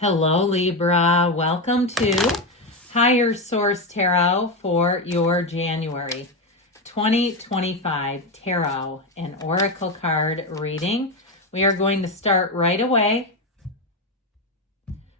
Hello, Libra. Welcome to Higher Source Tarot for your January 2025 Tarot and Oracle card reading. We are going to start right away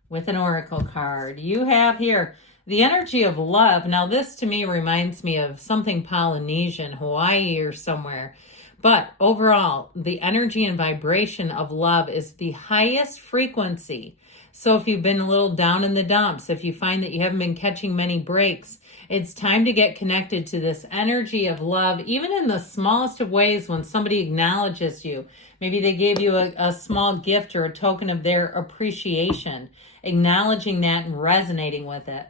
with an Oracle card. You have here the energy of love. Now, this to me reminds me of something Polynesian, Hawaii or somewhere. But overall, the energy and vibration of love is the highest frequency. So if you've been a little down in the dumps, if you find that you haven't been catching many breaks, it's time to get connected to this energy of love, even in the smallest of ways when somebody acknowledges you. Maybe they gave you a small gift or a token of their appreciation, acknowledging that and resonating with it.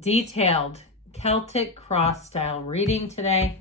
Detailed Celtic cross style reading today.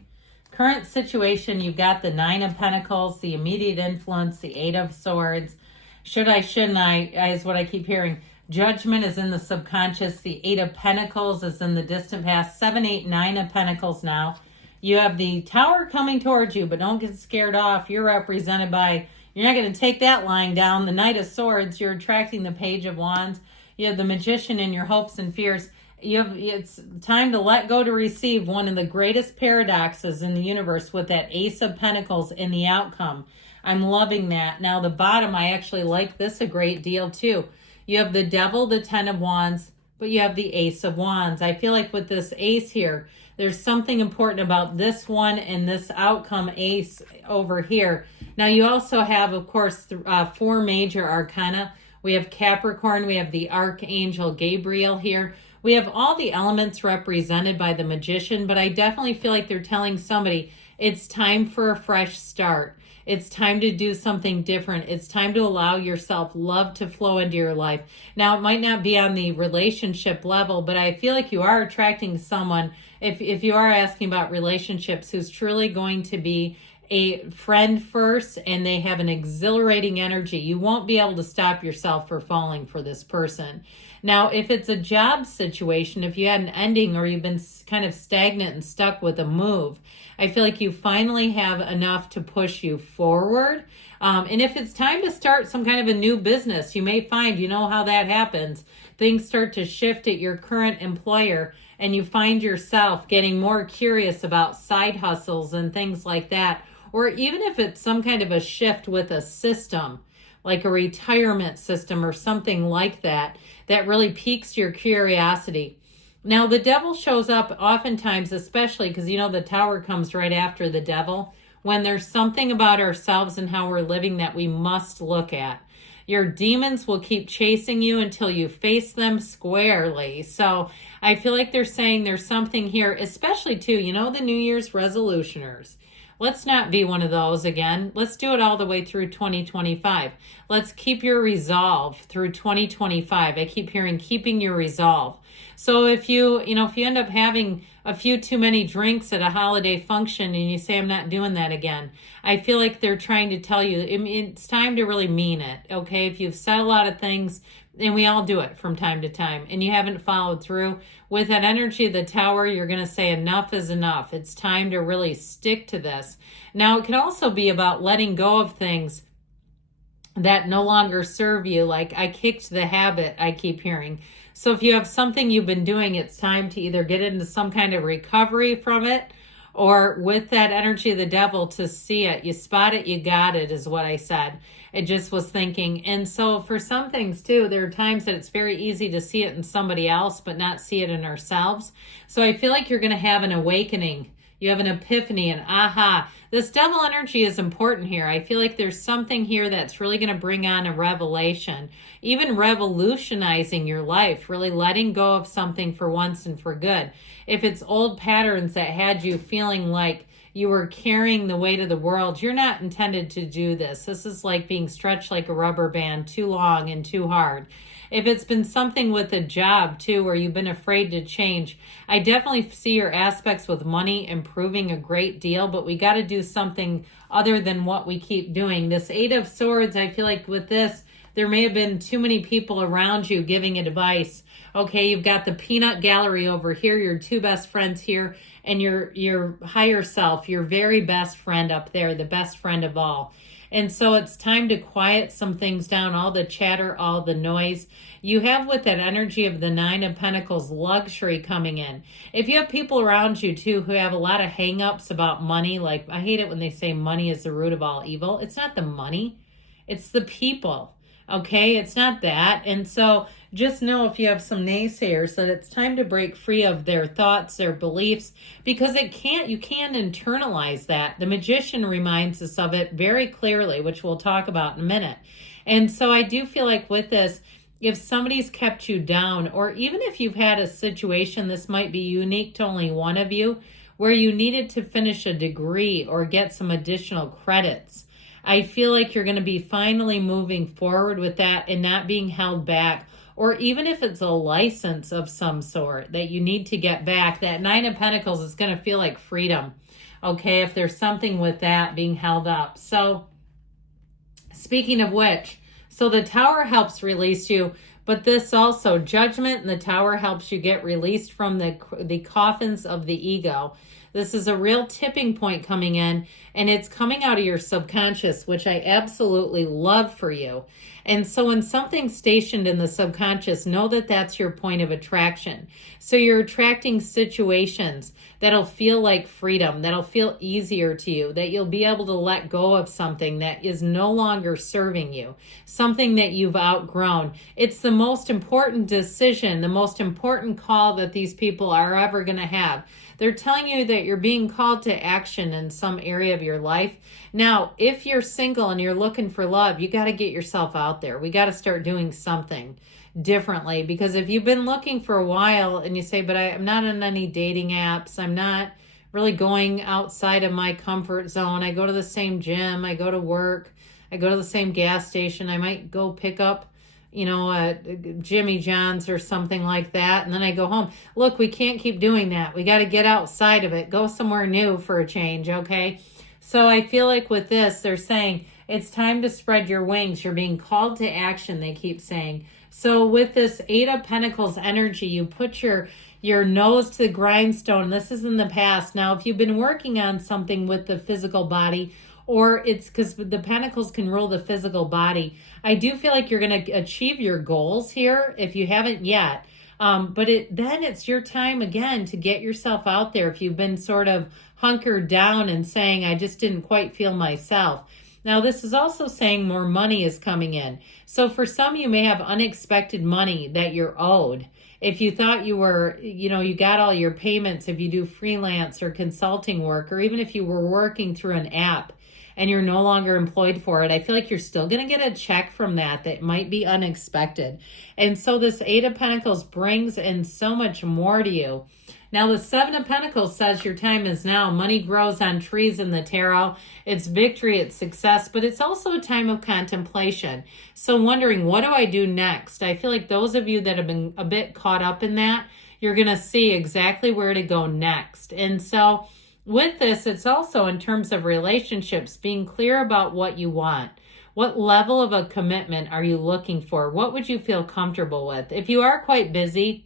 Current situation, you've got the Nine of Pentacles, the immediate influence, the Eight of Swords. Should I, shouldn't I, is what I keep hearing. Judgment is in the subconscious. The Eight of Pentacles is in the distant past. 7, 8, 9 of Pentacles now. You have the Tower coming towards you, but don't get scared off. You're represented by, you're not going to take that lying down. The Knight of Swords, you're attracting the Page of Wands. You have the Magician in your hopes and fears. It's time to let go to receive, one of the greatest paradoxes in the universe with that Ace of Pentacles in the outcome. I'm loving that. Now the bottom, I actually like this a great deal too. You have the Devil, the Ten of Wands, but you have the Ace of Wands. I feel like with this Ace here, there's something important about this one and this outcome Ace over here. Now you also have, of course, 4 major arcana. We have Capricorn, we have the Archangel Gabriel here. We have all the elements represented by the Magician, but I definitely feel like they're telling somebody it's time for a fresh start. It's time to do something different. It's time to allow yourself love to flow into your life. Now, it might not be on the relationship level, but I feel like you are attracting someone, if you are asking about relationships, who's truly going to be a friend first, and they have an exhilarating energy. You won't be able to stop yourself from falling for this person. Now, if it's a job situation, if you had an ending or you've been kind of stagnant and stuck with a move, I feel like you finally have enough to push you forward. And if it's time to start some kind of a new business, you may find, you know how that happens, things start to shift at your current employer, and you find yourself getting more curious about side hustles and things like that. Or even if it's some kind of a shift with a system, like a retirement system or something like that, that really piques your curiosity. Now, the Devil shows up oftentimes, especially because, you know, the Tower comes right after the Devil, when there's something about ourselves and how we're living that we must look at. Your demons will keep chasing you until you face them squarely. So I feel like they're saying there's something here, especially too, you know, the New Year's resolutioners. Let's not be one of those again. Let's do it all the way through 2025. Let's keep your resolve through 2025. I keep hearing keeping your resolve. So if you end up having a few too many drinks at a holiday function and you say, I'm not doing that again, I feel like they're trying to tell you it's time to really mean it. Okay. If you've said a lot of things, and we all do it from time to time, and you haven't followed through with that energy of the Tower, you're going to say enough is enough. It's time to really stick to this. Now, it can also be about letting go of things that no longer serve you. Like, I kicked the habit, I keep hearing. So if you have something you've been doing, it's time to either get into some kind of recovery from it, or with that energy of the Devil, to see it. You spot it, you got it, is what I said. It just was thinking. And so for some things too, there are times that it's very easy to see it in somebody else, but not see it in ourselves. So I feel like you're going to have an awakening. You have an epiphany, and aha. This Devil energy is important here. I feel like there's something here that's really going to bring on a revelation, even revolutionizing your life, really letting go of something for once and for good. If it's old patterns that had you feeling like you were carrying the weight of the world, you're not intended to do this. This is like being stretched like a rubber band, too long and too hard. If it's been something with a job too, where you've been afraid to change, I definitely see your aspects with money improving a great deal, but we got to do something other than what we keep doing. This Eight of Swords, I feel like with this, There may have been too many people around you giving advice. Okay, you've got the peanut gallery over here, your two best friends here, and your higher self, your very best friend up there, the best friend of all. And so it's time to quiet some things down, all the chatter, all the noise. You have with that energy of the Nine of Pentacles, luxury coming in. If you have people around you too who have a lot of hang-ups about money, like I hate it when they say money is the root of all evil. It's not the money, it's the people. Okay, it's not that. And so just know if you have some naysayers that it's time to break free of their thoughts, their beliefs, because you can't internalize that. The Magician reminds us of it very clearly, which we'll talk about in a minute. And so I do feel like with this, if somebody's kept you down, or even if you've had a situation, this might be unique to only one of you, where you needed to finish a degree or get some additional credits, I feel like you're going to be finally moving forward with that and not being held back. Or even if it's a license of some sort that you need to get back, that Nine of Pentacles is going to feel like freedom. Okay, if there's something with that being held up. So speaking of which, so the Tower helps release you, but this also, Judgment and the Tower helps you get released from the coffins of the ego. This is a real tipping point coming in, and it's coming out of your subconscious, which I absolutely love for you. And so when something's stationed in the subconscious, know that that's your point of attraction. So you're attracting situations that'll feel like freedom, that'll feel easier to you, that you'll be able to let go of something that is no longer serving you, something that you've outgrown. It's the most important decision, the most important call that these people are ever going to have. They're telling you that you're being called to action in some area of your life. Now, if you're single and you're looking for love, you got to get yourself out there. We got to start doing something differently, because if you've been looking for a while and you say, but I'm not on any dating apps, I'm not really going outside of my comfort zone. I go to the same gym, I go to work, I go to the same gas station. I might go pick up Jimmy John's or something like that, and then I go home. Look, we can't keep doing that. We got to get outside of it. Go somewhere new for a change, okay? So I feel like with this, they're saying it's time to spread your wings. You're being called to action, they keep saying. So with this Eight of Pentacles energy, you put your nose to the grindstone. This is in the past. Now, if you've been working on something with the physical body, or it's because the Pentacles can rule the physical body, I do feel like you're going to achieve your goals here if you haven't yet. But then it's your time again to get yourself out there if you've been sort of hunkered down and saying, I just didn't quite feel myself. Now, this is also saying more money is coming in. So for some, you may have unexpected money that you're owed. If you thought you were, you got all your payments, if you do freelance or consulting work, or even if you were working through an app and you're no longer employed for it, I feel like you're still going to get a check from that might be unexpected. And so this Eight of Pentacles brings in so much more to you. Now, the Seven of Pentacles says your time is now. Money grows on trees in the tarot. It's victory, it's success, but it's also a time of contemplation. So wondering, what do I do next? I feel like those of you that have been a bit caught up in that, you're going to see exactly where to go next. And so with this, it's also in terms of relationships, being clear about what you want. What level of a commitment are you looking for? What would you feel comfortable with? If you are quite busy,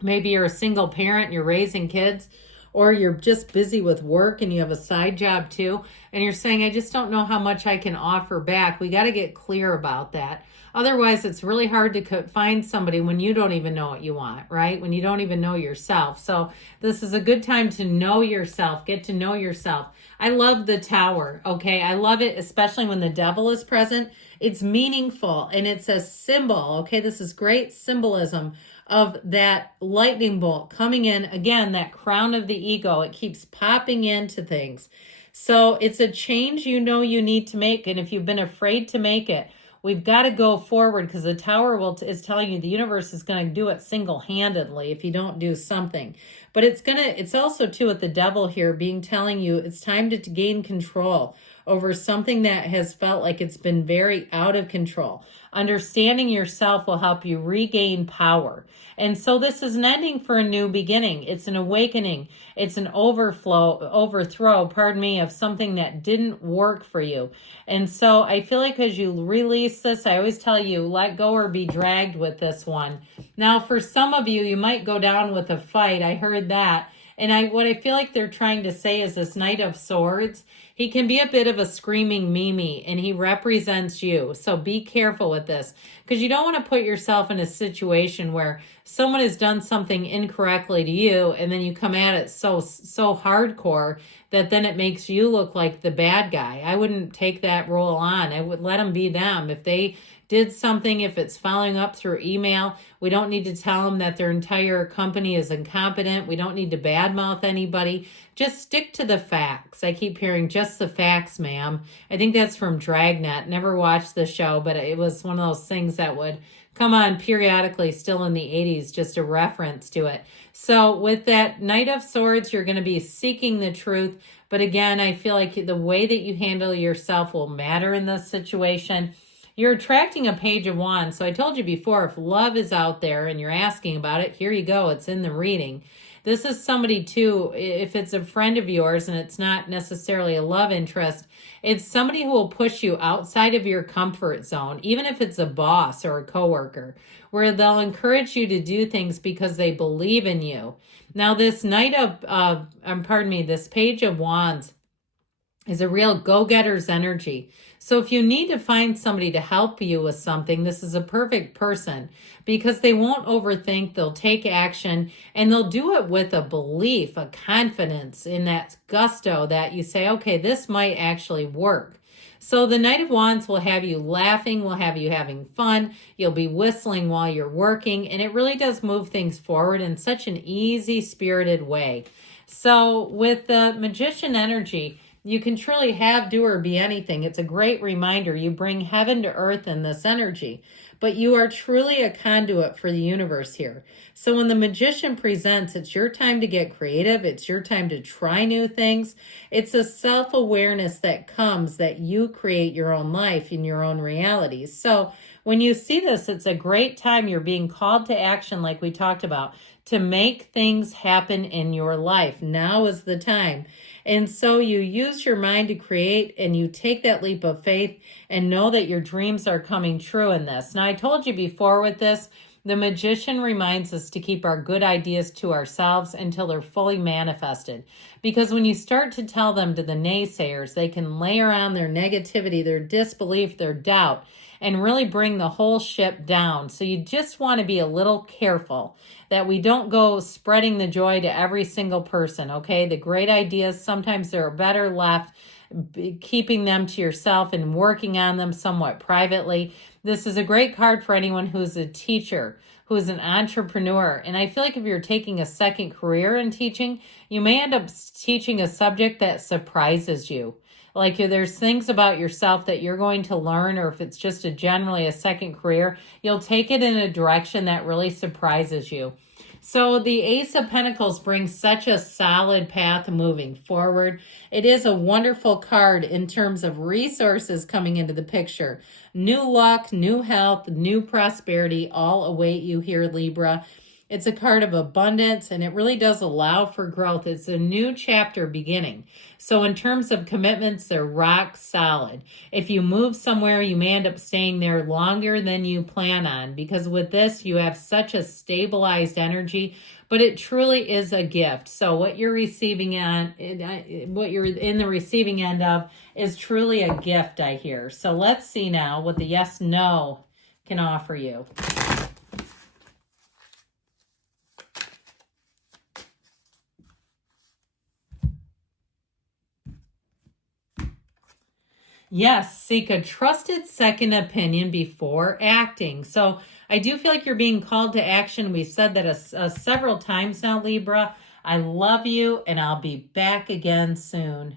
maybe you're a single parent, you're raising kids, or you're just busy with work and you have a side job too, and you're saying, I just don't know how much I can offer back. We got to get clear about that. Otherwise, it's really hard to find somebody when you don't even know what you want, right? When you don't even know yourself. So this is a good time to know yourself, get to know yourself. I love the Tower, okay? I love it, especially when the Devil is present. It's meaningful, and it's a symbol, okay? This is great symbolism of that lightning bolt coming in. Again, that crown of the ego, it keeps popping into things. So it's a change you need to make, and if you've been afraid to make it, we've got to go forward, because the Tower is telling you the universe is going to do it single-handedly if you don't do something. But it's also too with the Devil here telling you it's time to gain control over something that has felt like it's been very out of control. Understanding yourself will help you regain power. And so this is an ending for a new beginning. It's an awakening. It's an overthrow, pardon me, of something that didn't work for you. And so I feel like as you release this, I always tell you, let go or be dragged with this one. Now, for some of you, you might go down with a fight. I heard that. And what I feel like they're trying to say is this Knight of Swords, he can be a bit of a screaming Mimi, and he represents you. So be careful with this, because you don't want to put yourself in a situation where someone has done something incorrectly to you, and then you come at it so hardcore that then it makes you look like the bad guy. I wouldn't take that role on. I would let them be them. If they did something, if it's following up through email, we don't need to tell them that their entire company is incompetent. We don't need to badmouth anybody. Just stick to the facts. I keep hearing just the facts, ma'am. I think that's from Dragnet. Never watched the show, but it was one of those things that would come on periodically, still in the 80s, just a reference to it. So with that Knight of Swords, you're going to be seeking the truth. But again, I feel like the way that you handle yourself will matter in this situation. You're attracting a Page of Wands. So I told you before, if love is out there and you're asking about it, here you go. It's in the reading. This is somebody too, if it's a friend of yours and it's not necessarily a love interest, it's somebody who will push you outside of your comfort zone, even if it's a boss or a coworker, where they'll encourage you to do things because they believe in you. Now, this this Page of Wands is a real go-getter's energy. So if you need to find somebody to help you with something, this is a perfect person, because they won't overthink, they'll take action, and they'll do it with a belief, a confidence in that gusto that you say, okay, this might actually work. So the Knight of Wands will have you laughing, will have you having fun, you'll be whistling while you're working, and it really does move things forward in such an easy, spirited way. So with the Magician energy, you can truly have, do, or be anything. It's a great reminder. You bring heaven to earth in this energy, but you are truly a conduit for the universe here. So when the Magician presents, it's your time to get creative. It's your time to try new things. It's a self-awareness that comes that you create your own life in your own realities. So when you see this, it's a great time. You're being called to action, like we talked about, to make things happen in your life. Now is the time. And so you use your mind to create, and you take that leap of faith and know that your dreams are coming true in this. Now, I told you before with this, the Magician reminds us to keep our good ideas to ourselves until they're fully manifested. Because when you start to tell them to the naysayers, they can layer on their negativity, their disbelief, their doubt, and really bring the whole ship down. So you just want to be a little careful that we don't go spreading the joy to every single person, okay? The great ideas, sometimes they're better left keeping them to yourself and working on them somewhat privately. This is a great card for anyone who's a teacher, who's an entrepreneur. And I feel like if you're taking a second career in teaching, you may end up teaching a subject that surprises you. Like there's things about yourself that you're going to learn, or if it's just generally a second career, you'll take it in a direction that really surprises you. So the Ace of Pentacles brings such a solid path moving forward. It is a wonderful card in terms of resources coming into the picture. New luck, new health, new prosperity all await you here, Libra. It's a card of abundance, and it really does allow for growth. It's a new chapter beginning. So in terms of commitments, they're rock solid. If you move somewhere, you may end up staying there longer than you plan on, because with this, you have such a stabilized energy, but it truly is a gift. So what you're receiving what you're in the receiving end of is truly a gift, I hear. So let's see now what the yes, no can offer you. Yes, seek a trusted second opinion before acting. So I do feel like you're being called to action. We've said that several times now, Libra. I love you, and I'll be back again soon.